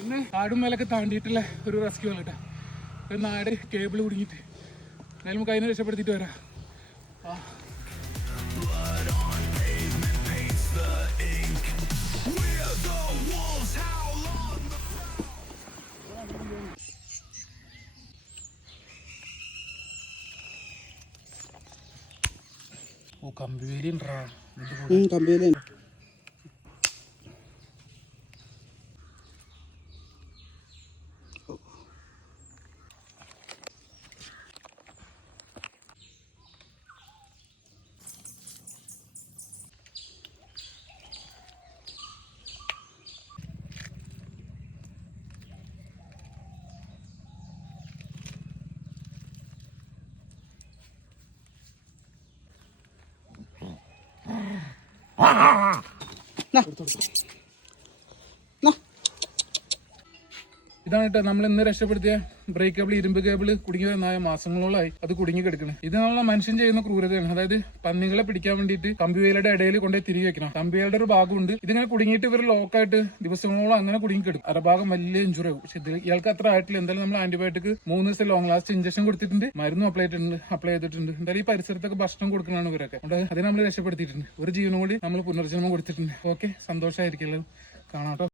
ഇന്ന് കാടും മേലൊക്കെ താണ്ടിയിട്ടുള്ള ഒരു റെസ്ക്യൂ ആണ് കേട്ടോ. ഒരു നാട് കേബിൾ കുടുങ്ങിയിട്ട് എന്നാലും നമുക്ക് അതിനെ രക്ഷപ്പെടുത്തിയിട്ട് വരാം. ഓ കമ്പിവേലി ഉണ്ടാ കമ്പിവേലി ഇതാണ് കേട്ടോ നമ്മൾ ഇന്ന് രക്ഷപ്പെടുത്തിയ ബ്രേക്ക് കേബിൾ, ഇരുമ്പ് കേബിൾ കുടുങ്ങി വരുന്ന മാസങ്ങളോളായി അത് കുടുങ്ങി കിടക്കണം. ഇത് നമ്മളെ മനുഷ്യൻ ചെയ്യുന്ന ക്രൂരതയാണ്. അതായത് പന്നികളെ പിടിക്കാൻ വേണ്ടിയിട്ട് കമ്പിവേലയുടെ ഇടയിൽ കൊണ്ടുപോയി തിരികെ വെക്കണം. കമ്പിവേലയുടെ ഒരു ഭാഗമുണ്ട്, ഇതിങ്ങനെ കുടുങ്ങിയിട്ട് ഇവർ ലോക്കായിട്ട് ദിവസങ്ങളോളം അങ്ങനെ കുടുങ്ങി കിടക്കും. അരഭാഗം വലിയ ഇഞ്ചുറി ആകും. പക്ഷെ ഇയാൾക്ക് അത്ര ആയിട്ടില്ല. എന്തായാലും നമ്മൾ ആന്റിബയോട്ടിക് 3 ദിവസം ലോങ് ലാസ്റ്റ് ഇഞ്ചക്ഷൻ കൊടുത്തിട്ടുണ്ട്, മരുന്നും അപ്ലൈ ചെയ്തിട്ടുണ്ട്. എന്തായാലും ഈ പരിസരത്തൊക്കെ ഭക്ഷണം കൊടുക്കണമാണ് ഇവരൊക്കെ. അതിനെ നമ്മൾ രക്ഷപ്പെടുത്തിയിട്ടുണ്ട്. ഒരു ജീവനും കൂടി നമ്മൾ പുനർജന്മം കൊടുത്തിട്ടുണ്ട്. ഓക്കെ, സന്തോഷമായിരിക്കും കാണാം കേട്ടോ.